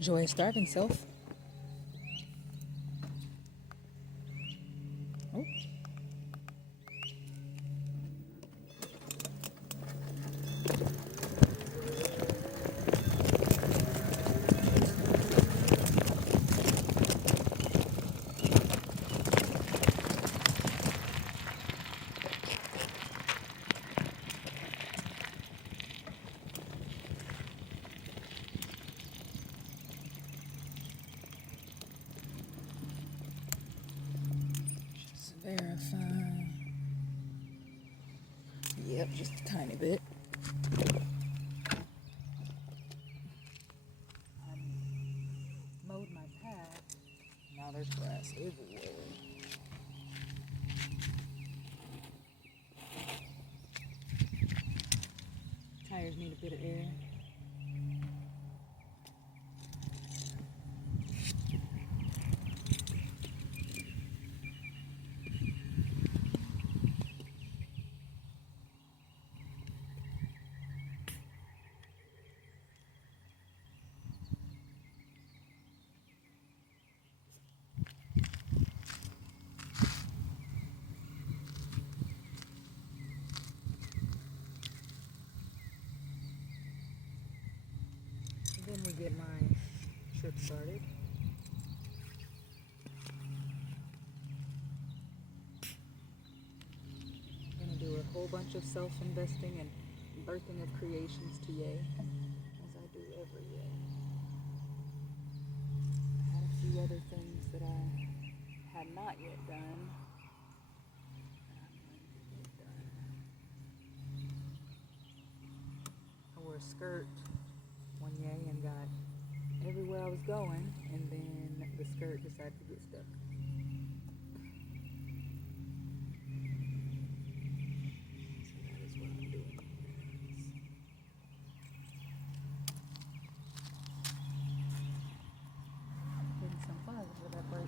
Joyous starving self. Oh. Verify. Yep, just a tiny bit. I mowed my path. Now there's grass everywhere. Tires need a bit of air. Then we get my trip started. I'm gonna do a whole bunch of self-investing and birthing of creations to yay, as I do every year. I had a few other things that I had not yet done. That I'm going to get done. I wore a skirt one yay and got everywhere I was going, and then the skirt decided to get stuck. So that is what I'm doing. Getting some fun with that break.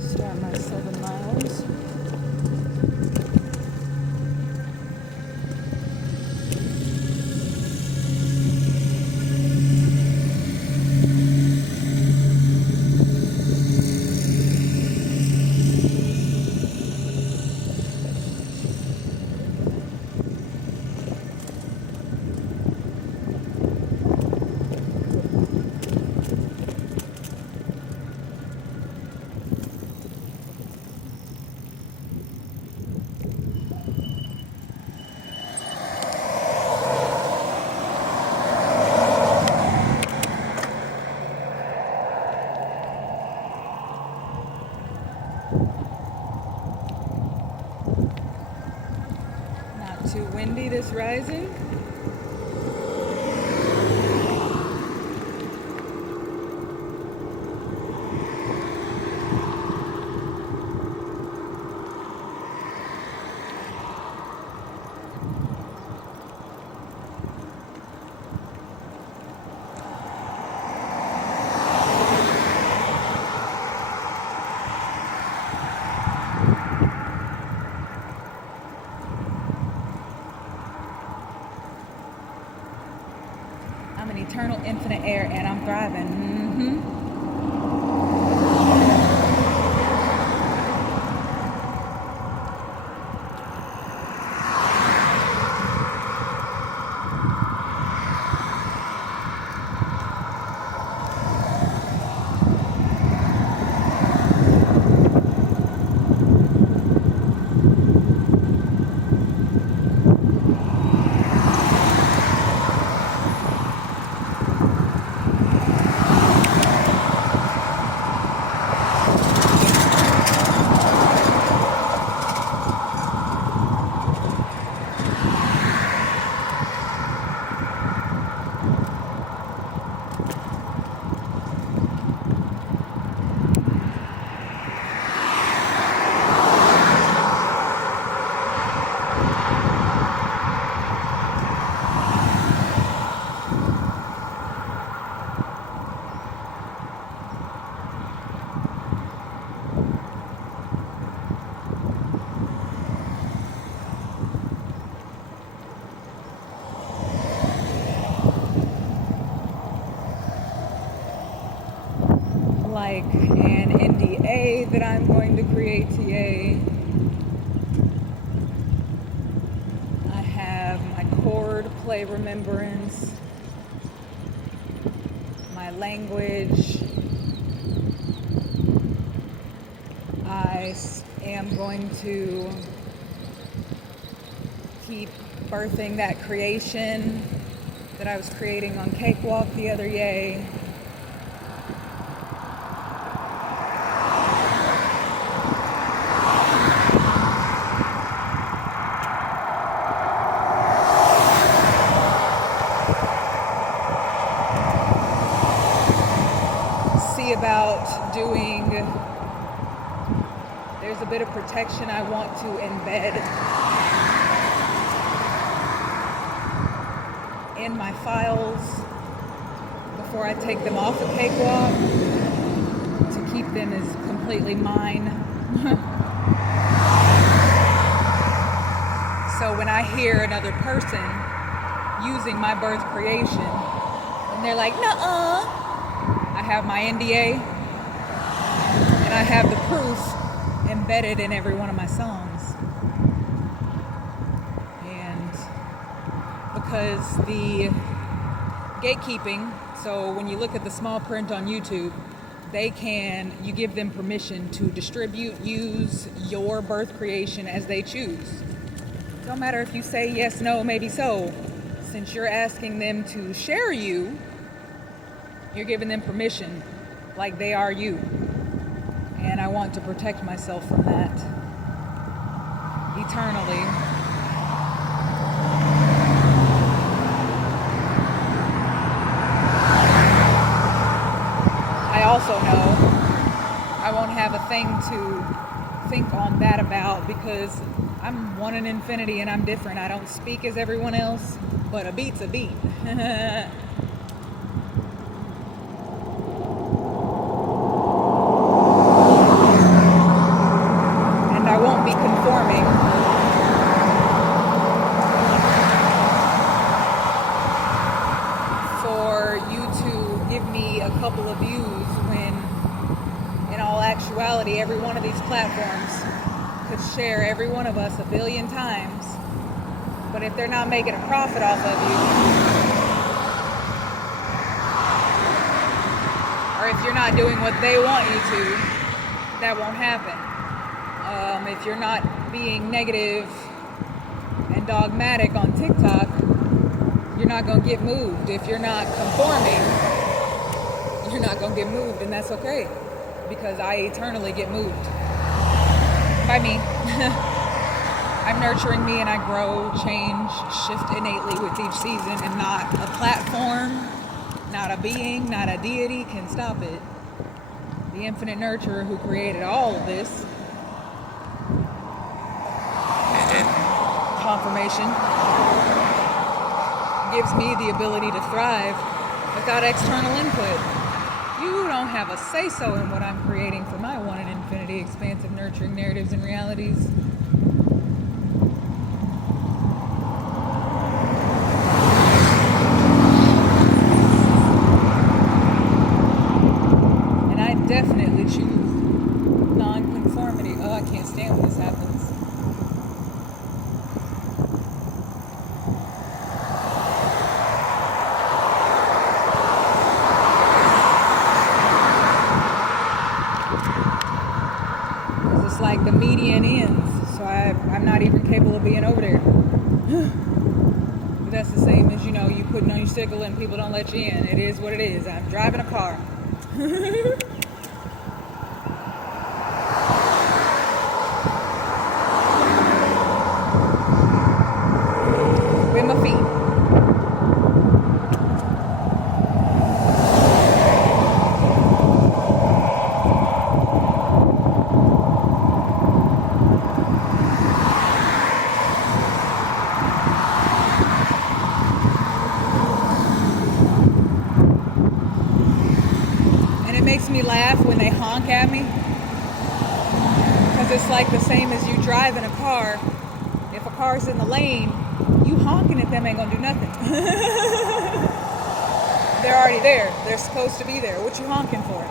Start my 7 miles. Not too windy this rising. I'm in eternal infinite air and I'm thriving. that I'm going to create TA, I have my chord play remembrance, my language. I am going to keep birthing that creation that I was creating on Cakewalk the other day. See about doing, there's a bit of protection I want to embed in my files before I take them off of Cakewalk to keep them as completely mine. So when I hear another person using my birth creation and they're like, nuh-uh, I have my NDA and I have the proof embedded in every one of my songs. And because the gatekeeping, so when you look at the small print on YouTube, you give them permission to distribute, use your birth creation as they choose. Don't matter if you say yes, no, maybe so. Since you're asking them to share you, you're giving them permission like they are you. And I want to protect myself from that eternally. I also know I won't have a thing to think on that about because I'm one in infinity and I'm different. I don't speak as everyone else, but a beat's a beat. Every one of these platforms could share every one of us a billion times, but if they're not making a profit off of you, or if you're not doing what they want you to, that won't happen. If you're not being negative and dogmatic on TikTok, you're not going to get moved. If you're not conforming, you're not going to get moved, and that's okay. Because I eternally get moved by me. I'm nurturing me and I grow, change, shift innately with each season, and not a platform, not a being, not a deity can stop it. The infinite nurturer who created all of this, confirmation, gives me the ability to thrive without external input. You don't have a say-so in what I'm creating for my one in infinity expansive nurturing narratives and realities. And I definitely choose non-conformity. Oh, I can't stand when this happens. Like the median ends, so I'm not even capable of being over there. But that's the same as, you putting on your sickle and people don't let you in. It is what it is. I'm driving a car. With my feet. Makes me laugh when they honk at me, because it's like the same as you driving a car. If a car's in the lane, you honking at them ain't gonna do nothing. They're already there. They're supposed to be there. What you honking for?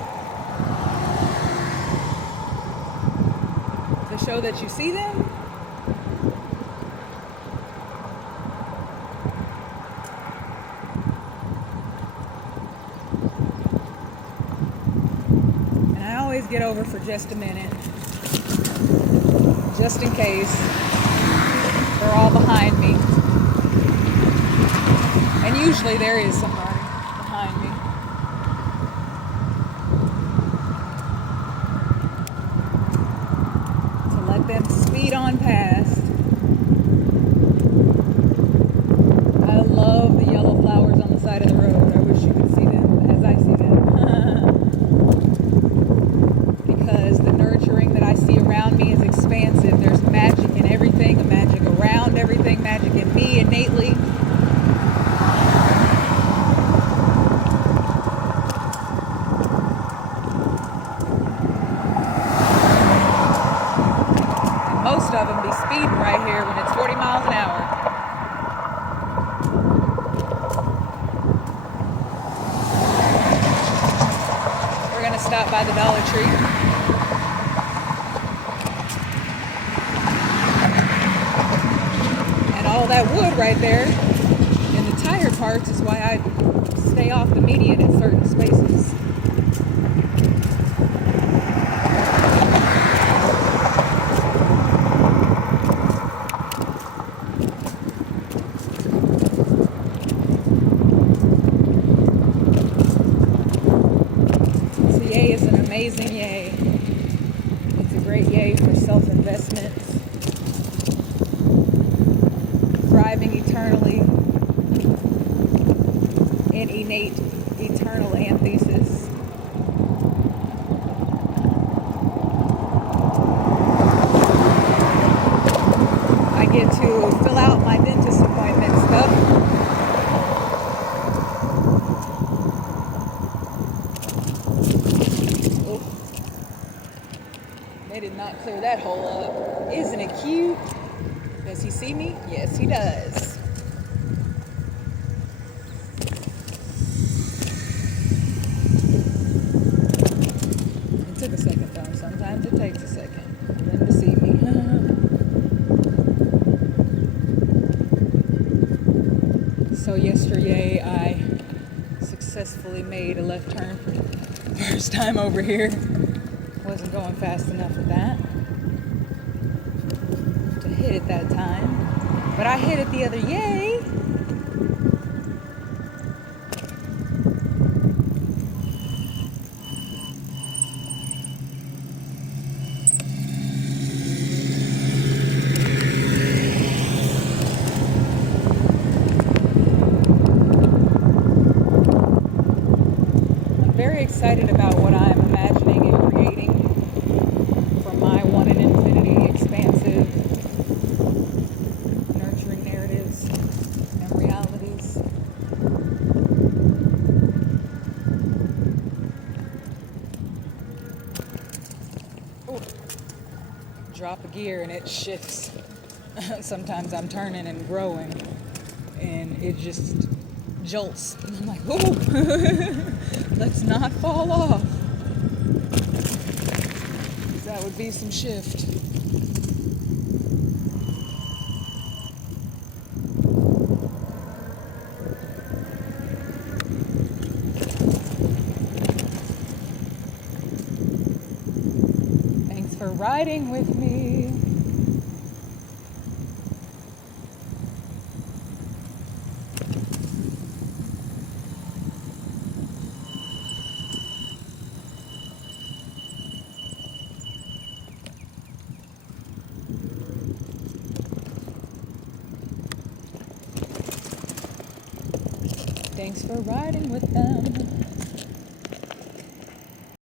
show that you see them. And I always get over for just a minute, just in case they're all behind me. And usually there is somebody behind me. To let them speed on past. I love the yellow flowers on the side of the road. I wish you could see them as I see them. Because the nurturing that I see around me is expansive. There's magic in everything, magic around everything, magic in me innately. Most of them be speeding right here when it's 40 miles an hour. We're going to stop by the Dollar Tree. And all that wood right there in the tire parts is why I stay off the median in certain spaces. Amazing yay. It's a great yay for self-investment, thriving eternally in innate eternal antheses. I get to fill out my dentist appointment stuff. They did not clear that hole up. Isn't it cute? Does he see me? Yes, he does. It took a second though. Sometimes it takes a second for them to see me. So yesterday I successfully made a left turn for the first time over here. Wasn't going fast enough for that to hit it that time, but I hit it the other yay. I'm very excited about what I'm imagining and creating for my one in infinity expansive nurturing narratives and realities. Ooh. Drop a gear and it shifts. Sometimes I'm turning and growing and it just jolts. And I'm like, ooh, let's not fall off. That would be some shift. Thanks for riding with me. Thanks for riding with them.